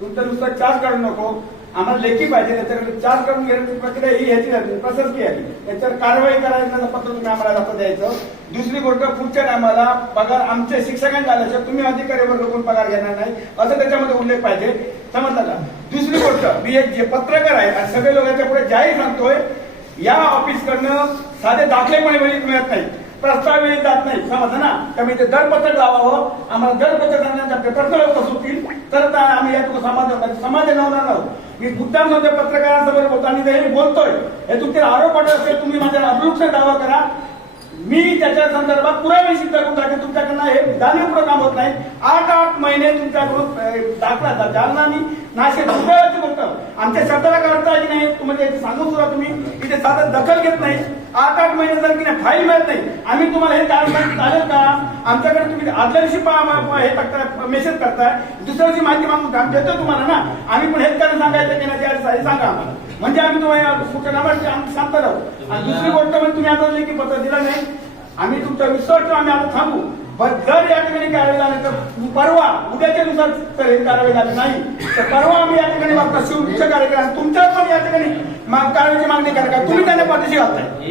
तुमचं नुसतं चार्ज काढू नको, आम्हाला लेखी पाहिजे, त्याच्याकडे चार्ज करून घेण्याची प्रक्रिया ही ह्याची प्रशासकीय आहे, त्याच्यावर कारवाई करायचं पत्र तुम्ही आम्हाला दाखवून द्यायचं. दुसरी गोष्ट, पुढच्या टायमाला पगार आमचे शिक्षकांना आल्याशिवाय तुम्ही अधिकारी वर्ग कोण पगार घेणार नाही असं त्याच्यामध्ये उल्लेख पाहिजे, समजलं का? दुसरी गोष्ट, मी एक जे पत्रकार आहे आणि सगळे लोक याच्या पुढे जाहीर सांगतोय, या ऑफिसकडनं साधे दाखले पण वेळी मिळत नाही, प्रस्ताव वेळी जात नाही, समजलं ना? त्यामुळे ते दरपत्रक लावावं, आम्हाला दरपत्रक आणण्याच्या प्रश्न लोक सुटतील तर आम्ही यातून समाज लावणार आहोत. मी मुद्दाम माझ्या पत्रकारांसमोर बोलतो आणि हे बोलतोय, हे तुमचे आरोप असेल तुम्ही माझ्या अभिरुक्ष दावा करा, मी त्याच्या संदर्भात पुरावे सिद्ध करून टाकेल. तुमच्याकडनं हे जाणीवपूर्वक काम होत नाही. 8 महिने तुमच्याकडून दाखला जालना आणि नाशिक दुर्दैवाची गोष्ट, आमच्या शब्दाला कळता की नाही तुम्हाला सांगून सुद्धा तुम्ही इथे साधं दखल घेत नाही. 8 महिने जर की नाही फाईल मिळत नाही, आम्ही तुम्हाला हे कारण चालेल का? आमच्याकडे तुम्ही आदल्या दिवशी हे टाकताय, मेसेज करताय, दुसऱ्या दिवशी माहिती मागून काम देतो तुम्हाला ना, आम्ही पण हेच कारण सांगायचं की नाही सांगा आम्हाला, म्हणजे आम्ही तुम्हाला सूचनामध्ये आम्ही शांत राहू. आणि दुसरी गोष्ट म्हणजे तुम्ही आता लेखी पत्र दिलं नाही, आम्ही तुमचा विश्वास ठेवू, आम्ही आता थांबू. पण जर या ठिकाणी कारवाई झाली तर परवा उद्याच्या नुसार तर हे कारवाई झाली नाही तर परवा आम्ही या ठिकाणी मागता शिवउच्च कार्यक्रम तुमच्यावर पण या ठिकाणी कारवाईची मागणी करा, तुम्ही त्यांना पाठीशी घालताय.